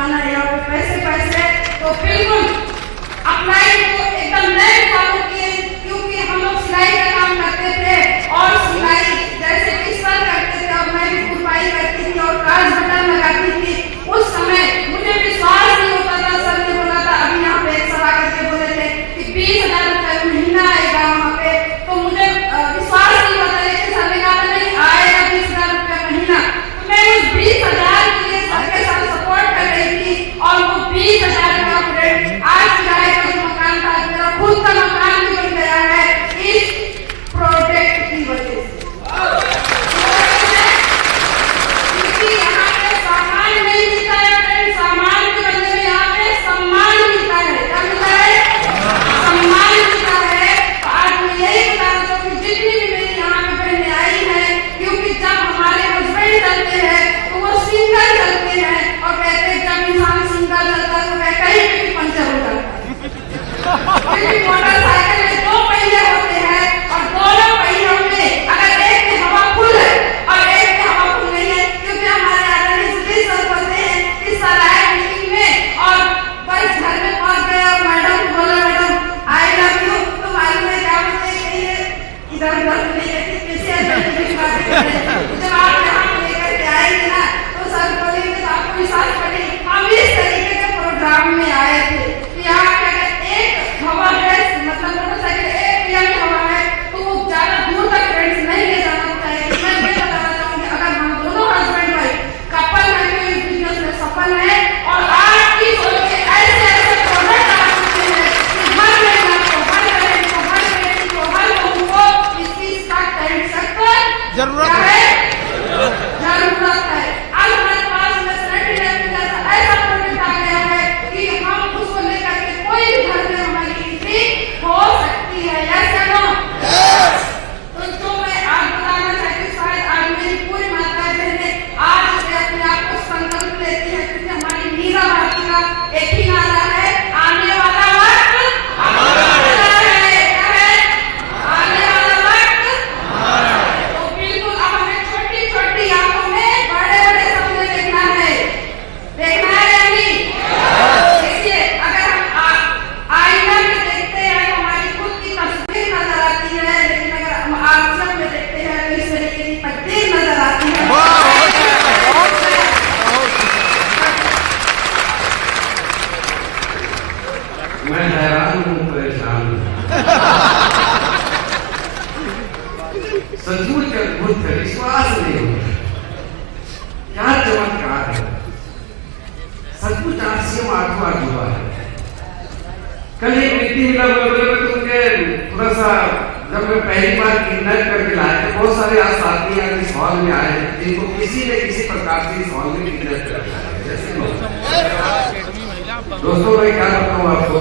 जमाना है, यहाँ पे पैसे पैसे, तो बिल्कुल अप्लाई को एकदम नए चालू किए, क्योंकि हम लोग सिलाई का काम करते थे और सिलाई जैसे कि सर करते थे और मैं भी कुरपाई करती थी और काज बटन लगाती थी। उस समय मुझे विश्वास नहीं होता था। सर ने बोला था, अभी यहाँ पे एक सभा करके बोले थे कि 20,000 रुपये महीना आएगा वहाँ पे, तो मुझे विश्वास नहीं होता, लेकिन सर ने कहा नहीं आएगा 20,000 रुपये महीना। तो मैं उस 20,000 के लिए सर के साथ सपोर्ट कर रही थी और वो 20,000 का फ्रेंड आज किराए का जो मकान था, मेरा खुद का मकान भी बन गया है इस प्रोजेक्ट की वजह से। क्योंकि यहाँ पे सामान नहीं मिलता है फ्रेंड, सामान के बदले में यहाँ पे सम्मान मिलता है। क्या मिलता है? सम्मान मिलता है। तो आज मैं यही बताना चाहूँगी, जितनी भी मेरी यहाँ पे बहनें आई हैं, क्योंकि जब हमारे हस्बैंड चलते हैं तो वो सिंगल चलते हैं और कहते हैं जब इंसान सिंगल चलता है तो वह कहीं पे भी पंचर हो जाता है। मोटरसाइकिल में 2 पहिए होते हैं और दोनों पहियों में अगर एक में हवा फुल है और एक में हवा फुल नहीं है, क्योंकि हमारे आदरणीय सुधीर सर बोलते हैं कि सर आए मीटिंग में और बस घर में पहुंच गए और मैडम को बोला मैडम आई लव यू, तो मालूम है क्या बोलते हैं, इधर उधर नहीं कहती, किसी ऐसी बात नहीं। जब आप यहाँ लेकर के आएंगे ना तो सर बोलेंगे तो आपको विश्वास पड़ेगी। हम इस तरीके के प्रोग्राम में आए थे कि यहाँ पे अगर एक हवा है, मतलब मोटरसाइकिल एक पहिया में हवा है तो वो ज्यादा दूर तक फ्रेंड्स नहीं ले जाना चाहिए। मैं ये बताना चाहूँगी, अगर हम दोनों हस्बैंड वाइफ कपल है तो इस बिजनेस में सफल है और आज की सोच के ऐसे ऐसे प्रोडक्ट आ चुके हैं कि हर महिला को, हर बहन को, हर बेटी को, हर बहू को इस चीज का टेंट सकता जरूरत है। आज हमारे पास नेशनल जैसा ऐसा प्रोजेक्ट आ गया है कि हम उसको लेकर के कोई भी घर में हमारी एंट्री हो सकती है। यस या नो? तो जो मैं आज बताना चाहती हूँ, शायद आज मेरी पूरी माताएं बहनें आज से अपने आप को संकल्प लेती है, क्योंकि हमारी मीरा भारती का एक ही नारा है, आने वाला वक्त हमारा है। क्या है? आने वाला वक्त हमारा है। तो बिल्कुल अब हमें छोटी छोटी आंखों में बड़े बड़े सपने देखना है या नहीं? देखिए, अगर हम आईना में देखते हैं तो हमारी खुद की तस्वीर नजर आती है, लेकिन अगर हम आंसर में देखते हैं तो इस तरीके की तस्वीर नजर आती है। मैं हैरान हूँ, परेशान हूँ। सचमुच अद्भुत है, विश्वास नहीं होता। क्या चमत्कार है, सचमुच आश्चर्य आंखों आ चुका है। कल एक व्यक्ति मिला, बोले तो उनके थोड़ा सा, जब मैं पहली बार किडनैप करके लाया तो बहुत सारे आज साथी यहाँ इस हॉल में आए हैं जिनको किसी न किसी प्रकार से इस हॉल में किडनैप करके लाया। जैसे दोस्तों, मैं क्या करता हूँ आपको,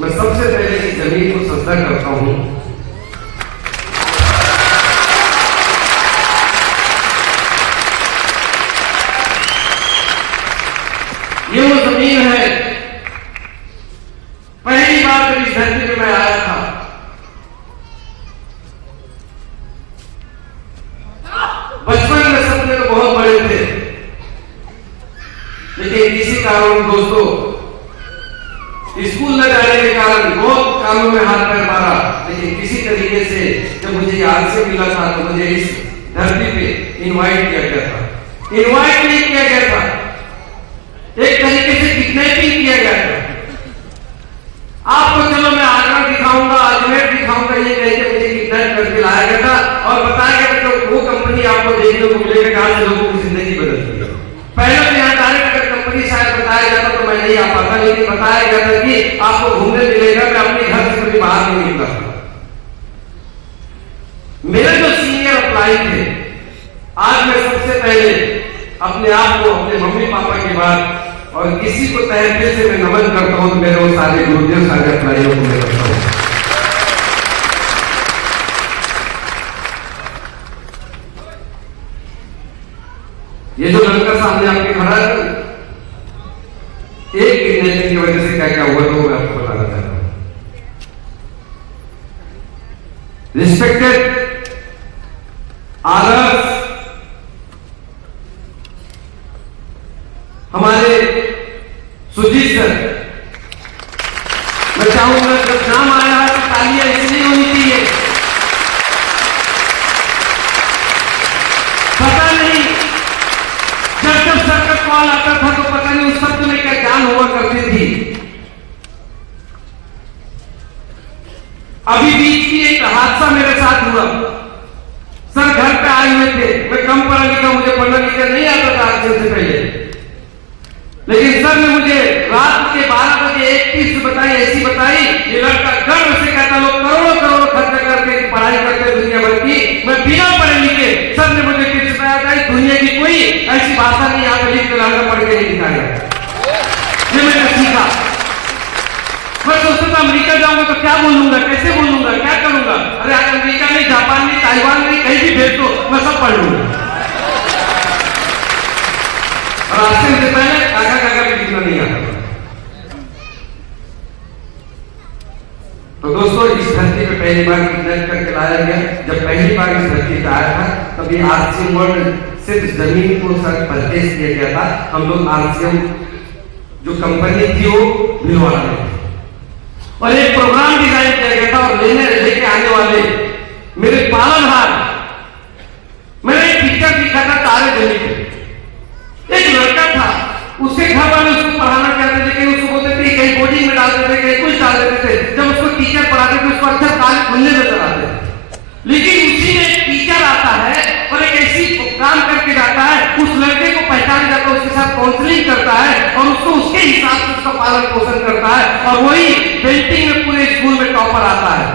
मैं सबसे पहले इस जमीन को सजदा करता हूँ। ये वो जमीन है, पहली बार जब इस धरती में मैं आया था, बचपन में सपने तो बहुत बड़े थे, लेकिन किसी कारण दोस्तों स्कूल न जाने के कारण बहुत कामों में हाथ पैर मारा, लेकिन किसी तरीके से जब मुझे याद से मिला था तो मुझे इस धरती पे इनवाइट किया गया था। इनवाइट नहीं किया गया था, एक तरीके से किडनैपिंग किया गया था। आपको चलो मैं आगरा दिखाऊंगा, अजमेर दिखाऊंगा, ये कह के मुझे किडनैप करके लाया गया था और बताया गया था तो वो कंपनी आपको देखने को मिलेगा जहां से लोगों की जिंदगी बदलती है। पहले तो यहाँ डायरेक्ट अगर कंपनी शायद बताया जाता तो मैं नहीं आ पाता, लेकिन बताया गया था कि आपको घूमने मिलेगा। मैं अपने घर से कभी बाहर नहीं निकला था। मेरे जो सीनियर अप्लाई थे, आज मैं सबसे पहले अपने आप को अपने मम्मी पापा के बाद और किसी को तहे दिल से मैं नमन करता हूं, तो मेरे वो सारे गुरुदेव सारे अप्लाइयों को मैं करता हूं। ये जो लड़का सामने आपके खड़ा है, एक किडनैपिंग की वजह से क्या क्या हुआ तो मैं आपको बताना चाहता हूं। रिस्पेक्टेड आदर्श हमारे हमारे सुजीत सर, मैं चाहूंगा जब नाम आया है तो तालियां इसलिए होनी चाहिए। पता नहीं जब जब सर का कॉल आता था तो पता नहीं उस शब्द में क्या जान हुआ करती थी। अभी बीच की एक हादसा मेरे साथ हुआ। सर घर पे आए हुए थे, मैं कम पढ़ा लिखा, मुझे पढ़ना लिखा नहीं आता था आज से पहले, लेकिन सर ने मुझे रात के 12 बजे एक चीज बताई, ऐसी बताई, ये लड़का गर्व से कहता लोग करोड़ों करोड़ों खर्च करके पढ़ाई करते दुनिया भर की, मैं बिना पढ़े लिखे, सर ने मुझे कुछ बताया था दुनिया की कोई ऐसी भाषा नहीं आगे लिख के लड़का पढ़ के नहीं दिखाएगा। ये मैंने सीखा। मैं सोचता था अमेरिका जाऊंगा तो क्या बोलूंगा, कैसे बोलूंगा, क्या करूंगा। अरे आज अमेरिका नहीं, जापान नहीं, ताइवान नहीं, कहीं भी भेज दो मैं सब पढ़ लूंगा। और आज से पहले काका काका भी लिखना नहीं आता। तो दोस्तों इस धरती पे पहली बार किडनैप करके लाया गया। जब पहली बार इस धरती पे आया था तब ये आरसीएम वर्ल्ड सिर्फ जमीन को सर परचेज किया गया था। हम लोग आरसीएम जो कंपनी थी वो भिलवाड़ा में, और एक प्रोग्राम डिजाइन किया गया था और लेके आने वाले मेरे पालनहार, मैंने एक पिक्चर दिखा था तारे जमी पे, एक लड़का था, उसके घर वाले उसको पढ़ाना चाहते थे, कहीं उसको बोलते थे कहीं बोर्डिंग में डाल देते, कहीं कुछ डाल देते थे। जब उसको टीचर पढ़ाते थे उसको अक्सर तारे खुलने नजर आते, लेकिन उसी में एक टीचर आता है और एक ऐसी काम करके जाता है, उस लड़के को पहचान जाता है, उसके साथ काउंसलिंग करता है और उसको उसके हिसाब से उसका पालन पोषण करता है, और वही पेंटिंग में पूरे स्कूल में टॉपर आता है।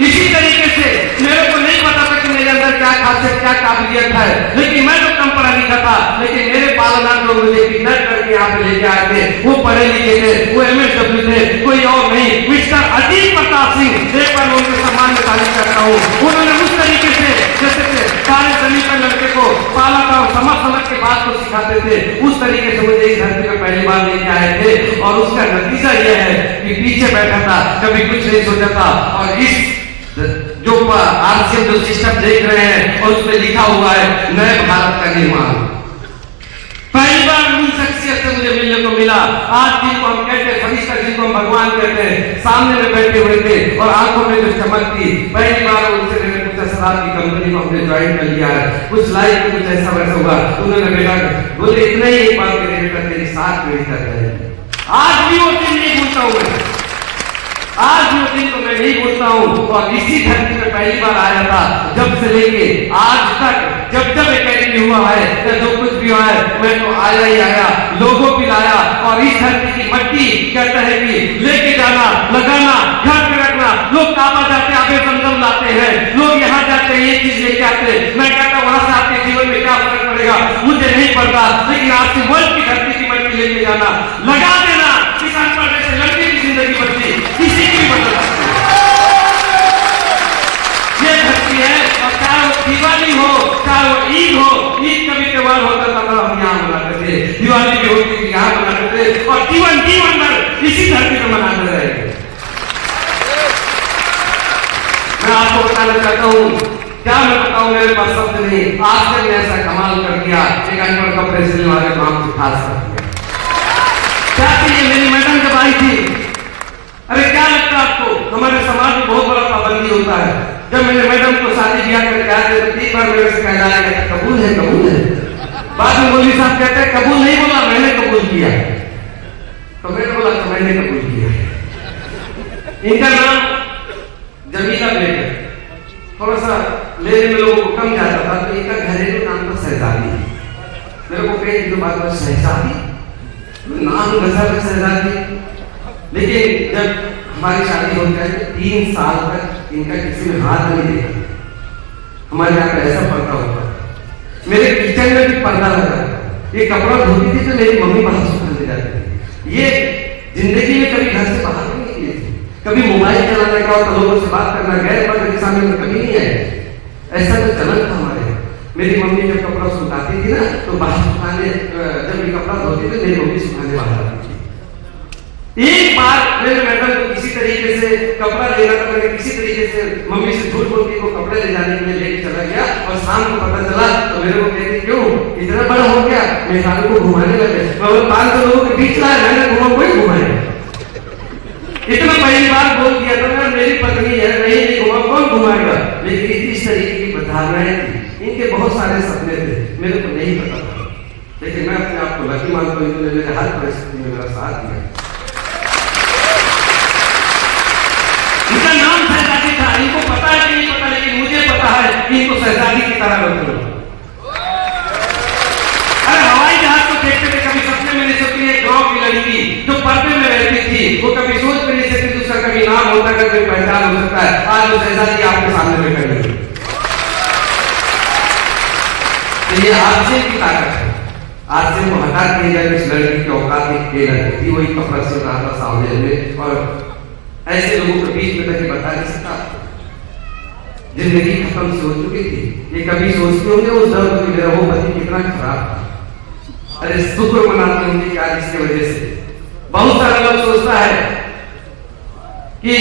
इसी तरीके से मेरे को नहीं पता था कि मेरे अंदर क्या खासियत, क्या काबिलियत है, लेकिन मैं तो कम पढ़ा लिखा था, लेकिन मेरे पालनहार लोग मुझे किडनैप करके यहाँ पे लेके आए थे। वो पढ़े लिखे थे, वो MSW थे, कोई और नहीं, मिस्टर अजीत प्रताप सिंह। एक बार उनके सम्मान में तारीफ करता हूँ। उन्होंने उस तरीके से जैसे सारे जमीन पर लड़के को पाला था, समझ के बात को सिखाते थे, उस तरीके से मुझे इस धरती पे पहली बार लेके आए थे। और उसका नतीजा यह है कि पीछे बैठा था, कभी कुछ नहीं सोचा था, और इस जो आरसीएम जो सिस्टम देख रहे हैं और उसमें लिखा हुआ है नए भारत का निर्माण। पहली बार उन शख्सियत से मुझे मिलने को मिला, आज जिनको हम कहते हैं फरिश्ता, जिनको हम भगवान कहते हैं, सामने में बैठे हुए थे और आंखों में जो चमक थी। पहली बार उनसे मैंने पूछा सर आपकी कंपनी को हमने ज्वाइन कर लिया है, कुछ लाइफ में कुछ ऐसा वैसा हुआ? उन्होंने बेटा बोले इतना ही एक बात मेरे बेटा तेरी साथ में कर रहे हैं। आज भी वो दिन नहीं भूलता हूँ मैं, आज वो दिन तो मैं नहीं भूलता हूँ। और इसी धरती में पहली बार आया था, जब से लेके आज तक जब जब एकेडमी हुआ है या जो कुछ भी हुआ है, मैं तो आया ही आया, लोगों भी लाया। और इस धरती की मट्टी कहता है कि लेके जाना, लगाना, घर पे रखना। लोग काबा जाते आबे जमजम लाते हैं, लोग यहाँ जाते हैं ये चीज लेके आते हैं। मैं कहता हूँ वहां से आपके जीवन में क्या फर्क पड़ेगा मुझे नहीं पड़ता, लेकिन आपसे वर्ल्ड की धरती की मट्टी लेके जाना, लगा देना, किसान पढ़ने से लड़के की जिंदगी बदली, किसी की भी बदल सकती है। ये धरती है, और चाहे वो दिवाली हो, चाहे वो ईद हो, ईद का भी त्योहार होता था हम यहाँ मनाते थे, दिवाली भी होती थी यहाँ मनाते थे, और जीवन जीवन भर इसी धरती में मनाते रहेंगे। मैं आपको बताना चाहता हूँ, क्या मैं बताऊं, मेरे पास शब्द नहीं। आज से मैं ऐसा कमाल कर दिया, एक अनपढ़ कपड़े सिलने वाले को हमसे खास कर दिया। क्या चाहिए? मेरी मैडम जब आई थी, अरे क्या लगता है आपको, हमारे समाज में बहुत बड़ा पाबंदी होता है। जब मैंने मैडम को शादी ब्याह करके आए थे, 3 बार मेरे से कहना है कबूल है, कबूल है। बाद में मौलवी साहब कहते हैं कबूल नहीं बोला, मैंने कबूल किया। तो मैंने बोला तो मैंने कबूल किया। इनका नाम जमीला बेगम, थोड़ा सा लेने में लोगों को कम जाता था, तो इनका घरेलू नाम था शहजादी। मेरे को कई दिनों बाद में शहजादी नाम गजब है शहजादी। लेकिन जब हमारी शादी होती है 3 साल तक इनका किसी ने हाथ नहीं देखा। हमारे यहाँ पे ऐसा पर्दा होता है, मेरे किचन में भी पर्दा लगा। ये कपड़ा धोती थी तो मेरी मम्मी बाहर सुखा ले जाती थी। ये जिंदगी में कभी घर से बाहर नहीं निकली थी, कभी मोबाइल चलाने का और लोगों से बात करना गैर पर्दे के सामने में कभी नहीं आए। ऐसा तो चलन था हमारे। मेरी मम्मी जब कपड़ा सुखाती थी ना, तो बाहर सुखाने, जब ये कपड़ा धोती थी मेरी मम्मी सुखाने बाहर आती थी। एक बार मैंने मैडम को किसी तरीके से कपड़ा लेना था, मैंने किसी तरीके से मम्मी से झूठ बोल के वो कपड़े ले जाने के लिए लेके चला गया और शाम को पता चला तो मेरे को कहती क्यों इतना बड़ा हो गया, मेहमान को घुमाने लगे। मैं 500 लोगों के बीच लाया, मैंने घुमा कोई घुमाएगा, इतना पहली बार बोल दिया था मेरी पत्नी है, नहीं घुमा कौन घुमाएगा। लेकिन इस तरीके की धारणाएं थी, इनके बहुत सारे सपने थे, मेरे को नहीं पता था, लेकिन मैं अपने आप को लकी मानता हूँ, इन्होंने मेरे हर परिस्थिति में मेरा साथ दिया। इनका नाम शहजादी था, इनको पता है कि नहीं पता, लेकिन मुझे पता है कि इनको शहजादी की तरह रखो। अरे हवाई जहाज को देखते थे कभी सपने में नहीं सोचती, एक गांव की लड़की जो पर्दे में रहती थी वो कभी सोच भी नहीं सकती उसका कभी नाम होता है, कभी पहचान हो सकता है। आज वो शहजादी आपके सामने में खड़ी है। तो ये आरजे की ताकत है। आरजे को हटा दिया जाए, इस लड़की की औकात एक लड़की थी, वही कपड़ा से रहा था सामने में, और ऐसे लोगों के बीच में तक बता नहीं सकता। जिंदगी खत्म से हो चुकी थी, ये कभी सोचते होंगे उस दर्द में मेरा वो पति कितना खराब था, अरे शुक्र मनाते होंगे कि आज इसकी वजह से। बहुत सारा लोग सोचता है कि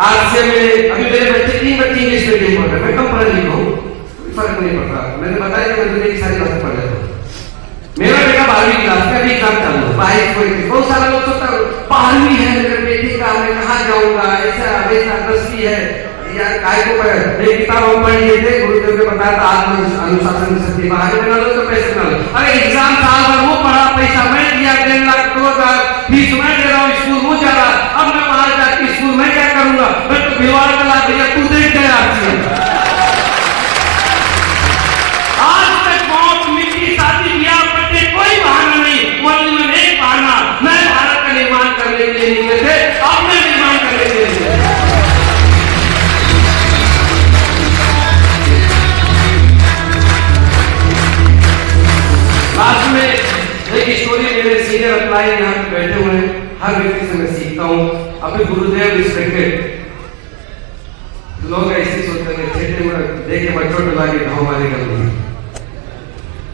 आज से में अभी मेरे बच्चे 3 बच्चे इंग्लिश मीडियम पढ़ रहे हैं, मैं कम पढ़ा लिखा हूँ, कोई फर्क नहीं पड़ता। मैंने बताया कि मैं दुनिया की सारी बातें पढ़ लेता हूँ। मेरा बेटा 12वीं क्लास का भी एग्जाम चालू है, 22 बहुत सारा लोग सोचता है 12वीं है मेरे बेटे का, मैं कहाँ जाऊंगा, ऐसा वैसा 10वीं है यार, काय को एक किताब हम पढ़ लिए थे, गुरुदेव ने बताया था आत्म अनुशासन की शक्ति, आगे बना लो तो पैसे बना लो। अरे एग्जाम साल भर वो पढ़ा, पैसा मैं दिया, 3 लाख 2 लाख फीस मैं दे रहा हूँ, स्कूल वो जा रहा, अब मैं बाहर जाके स्कूल में क्या करूंगा, मैं तो विवाह चला दिया, तू देख गया आपसे। आज तक मौत मिट्टी शादी ब्याह पट्टे कोई बहाना नहीं, केवल एक बहाना, मैं भारत का निर्माण करने के लिए निकले थे, अब मैं निर्माण करने के लिए। लास्ट में एक स्टोरी मेरे सीनियर अप्लाई यहाँ पे बैठे हुए हैं, हर व्यक्ति से मैं सीखता हूँ। अभी गुरुदेव रिस्पेक्टेड लोग ऐसे सोचते हैं थिएटर में देखे बच्चों को लाके गाँव वाले कर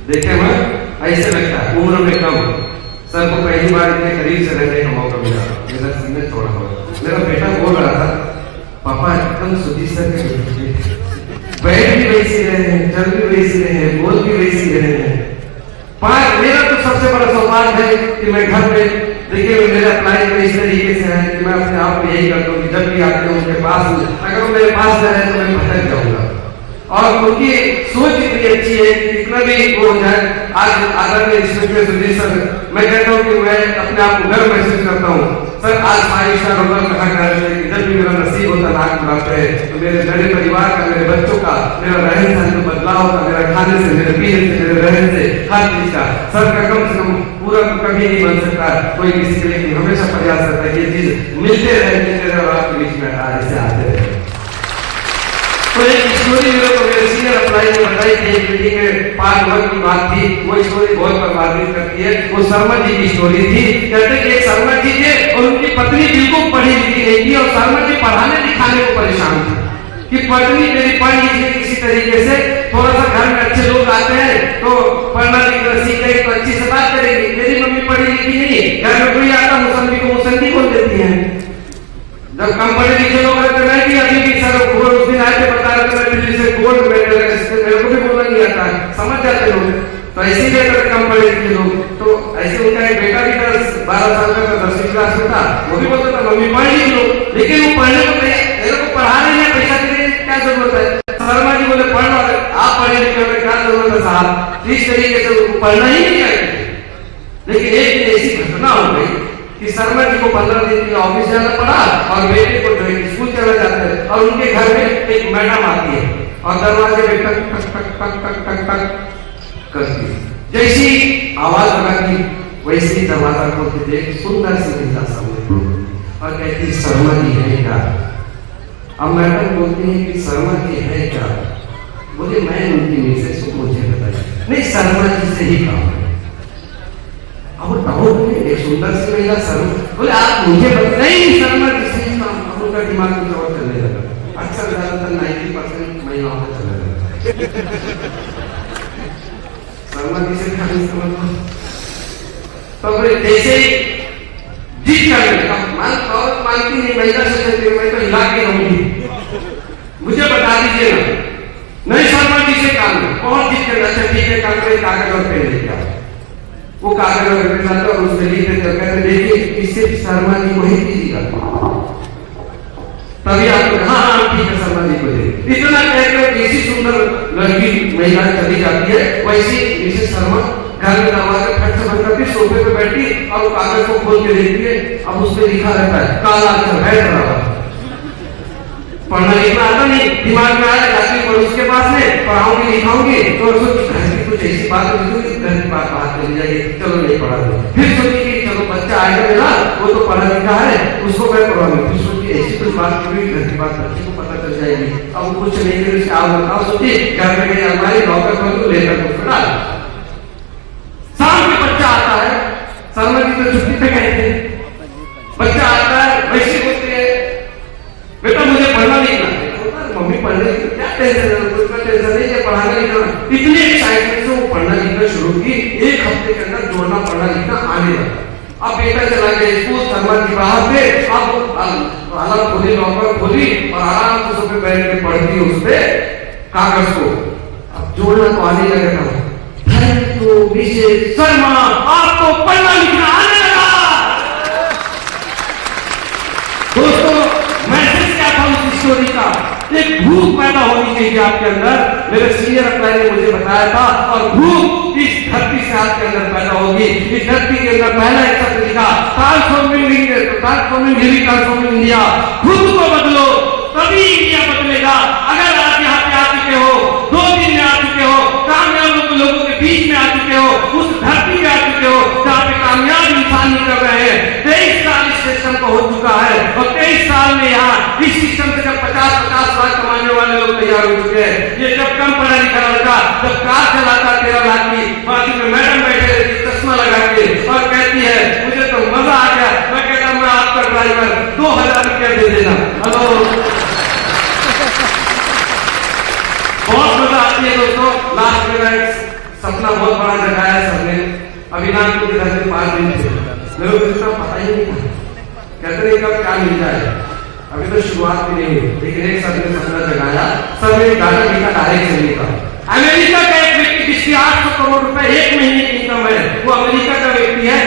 देखे मैं ऐसे लगता है उम्र में कम, सर को पहली बार इतने करीब से रहने का मौका मिला, मेरा सीने छोड़ा हुआ। मेरा बेटा बोल रहा था पापा एकदम सुधी सर के बैठ भी वैसी रहे हैं, चल भी वैसी रहे हैं, बोल भी वैसी रहे हैं। मेरा तो सबसे बड़ा सौभाग्य है कि मैं घर पे देखिए मेरा अप्लाई में इस तरीके से है कि मैं अपने आप को यही करता हूँ कि जब भी आते हैं उनके पास, अगर वो मेरे पास न रहे तो मैं भटक जाऊंगा। और उनकी सोच इतनी अच्छी है कि कितना भी वो हो जाए। आज आदरणीय इंस्पेक्टर सुधीर सर, मैं कहता हूँ कि मैं अपने आप को गर्व महसूस करता हूँ। सर आज 5 स्टार होटल कहा जा रहे हैं कि जब भी मेरा नसीब होता नाक बुलाते हैं तो मेरे मेरे परिवार का, मेरे बच्चों का, मेरा रहन सहन में बदलाव होता, मेरा खाने से, मेरे पीने से, मेरे रहन से, हर चीज का। सर का कम से कम पूरा तो कभी नहीं बन सकता कोई किसी के लिए, हमेशा प्रयास करता है कि ये चीज मिलते रहे और आपके बीच में ऐसे आते रहे। तो एक स्टोरी मेरे को मेरे सीनियर अप्लाई ने बताई थी, एक मीटिंग में 5 वर्ष की बात थी, वो स्टोरी बहुत प्रभावित करती है। वो शर्मा जी की स्टोरी थी। कहते कि एक शर्मा जी थे और उनकी पत्नी बिल्कुल पढ़ी लिखी नहीं थी और शर्मा जी पढ़ाने लिखाने को परेशान थे कि पत्नी मेरी पढ़ लिखी किसी तरीके से, थोड़ा सा घर में अच्छे लोग आते हैं तो पढ़ना लिखना सीख गई तो अच्छी से बात करेगी। मेरी मम्मी पढ़ी लिखी नहीं, घर में कोई आता मुसल्ली को मुसल्ली बोल देती है। जब कम पढ़े लिखे लोग रहते हैं कि अभी भी सर उस दिन आके बता रहे थे दिल्ली से गोल्ड मेडल है, मेरे को भी बोलना नहीं आता है, समझ जाते लोग। तो ऐसे ही रहते कम पढ़े लिखे लोग। तो ऐसे उनका एक बेटा भी 12 साल का 10वीं क्लास में था, वो भी बोलता था मम्मी पढ़ लिख लो, लेकिन वो पढ़ने को मेरे को पढ़ा रहे हैं, पैसा देने की क्या जरूरत है। शर्मा जी बोले पढ़ लो, आप पढ़े लिखे में क्या जरूरत है साहब, इस तरीके से उनको पढ़ना ही नहीं आएगा। लेकिन एक दिन ऐसी घटना हो गई कि शर्मा जी को 15 दिन के ऑफिस जाना पड़ा और बेटे को जो है स्कूल चला जाता है और उनके घर में एक मैडम आती है और दरवाजे में टक टक टक टक टक टक टक करती है। जैसी आवाज लगाती वैसे ही दरवाजा खोल के देख सुंदर सी महिला सामने और कहती शर्मा जी है क्या। अब मैडम बोलती है कि शर्मा जी है क्या। बोले मैं उनकी मिसेस को मुझे बताया नहीं, शर्मा जी से ही काम है। एक सुंदर सी महिला शर्मा, बोले आप मुझे नहीं शर्मा जी से ही काम। अब उनका दिमाग कुछ और चलने लगा। अक्सर ज्यादातर 90% महिलाओं का चलने लगा शर्मा जी से काम। तो जैसे जीत कर लेगा। औरत मानती नहीं, महिला से कहती है मैं तो हिला के रहूंगी, मुझे बता दीजिए ना। नहीं शर्मा जी से काम है, बहुत जीत कर, अच्छा ठीक है काम करें, कागज और पेन लेके आओ। वो कागज और पेन लाते और उसमें लिख देते और कहते देखिए इससे शर्मा जी को ही कीजिएगा, तभी आपको हाँ ठीक है शर्मा जी को दे। इतना कहकर ऐसी सुंदर लड़की महिला चली जाती है, वैसी मिसेस शर्मा घर में दरवाजा फट से बंद करती, सोफे पे बैठी और वो कागज को खोल के देखती है। अब उसपे लिखा रहता है काला अक्षर है रहा, पढ़ना लिखना आता नहीं, दिमाग में आया जाती पड़ोस के पास में पढ़ाऊंगी लिखाऊंगी तो कुछ ऐसी बात लिखूंगी, घर की बात बाहर चली जाएगी, चलो नहीं पढ़ा दो। फिर सोची कि चलो बच्चा आएगा मेरा, वो तो पढ़ा लिखा है, उसको मैं पढ़ाऊंगी। फिर सोची ऐसी कुछ बात करूंगी, घर की बात बच्चे को पता चल जाएगी। अब कुछ नहीं फिर उसके आओ बताओ, सोची घर में गई अलमारी लॉकर खोल के लेकर उसको डाल। शाम में बच्चा आता है, शर्मा जी तो छुट्टी पे गए थे, बच्चा आता है, वैसे बोलते हैं बेटा मुझे पढ़ना लिखना है। मम्मी पढ़ने की क्या टेंशन है, उसका टेंशन नहीं है, पढ़ाना लिखना। इतने एक्साइटमेंट से वो पढ़ना लिखना शुरू की, एक हफ्ते के अंदर जोड़ना पढ़ना लिखना आने लगा। अब बेटा चला गया स्कूल, शर्मा जी बाहर थे, अब ताला खोली, लॉकर खोली और आराम से सोफे बैठ के पढ़ती है उसपे कागज को। अब जोड़ना तो आने लगा, थैंक यू मिसेस शर्मा, आपको पढ़ना लिखना आने लगा। दोस्तों मैसेज क्या था उस स्टोरी का, एक भूख पैदा होनी चाहिए आपके अंदर। मेरे सीनियर अप्लाई ने मुझे बताया था, और भूख इस धरती से आपके अंदर पैदा होगी। इस धरती के अंदर पहला एक शब्द लिखा ट्रांसफॉर्मिंग इंडिया। खुद को बदलो तभी इंडिया बदलेगा। अगर आप यहाँ पे आ चुके हो, 2 दिन में आ चुके हो, कामयाब लोगों के बीच में आ चुके हो, उस धरती पे आ चुके हो जहाँ पे कामयाब इंसान निकल रहे हैं। 23 साल इस सिस्टम को हो चुका है और 23 साल में यहाँ इस सिस्टम से जब 50-50 लाख कमाने वाले लोग तैयार हो चुके हैं। ये जब कम पढ़ा लिखा लड़का जब कार चलाता 13 लाख की, बाजू में मैडम बैठे चश्मा लगा के और कहती है मुझे तो मजा आ गया, मैं कहता मैं आपका ड्राइवर 2000 रुपया दे देना। हेलो, बहुत मजा आती है दोस्तों। लास्ट में मैं सपना बहुत बड़ा जगाया सबने। अविनाश को घर में 5 दिन थे, मेरे को इतना पता ही नहीं था, कहते नहीं कब क्या मिल जाए। अभी तो शुरुआत भी नहीं हुई, लेकिन एक सबने सपना जगाया, सबने गाना लिखा डायरेक्ट चलने का। अमेरिका का एक व्यक्ति जिसकी 800 करोड़ रुपए 1 महीने की इनकम है, वो अमेरिका का व्यक्ति है,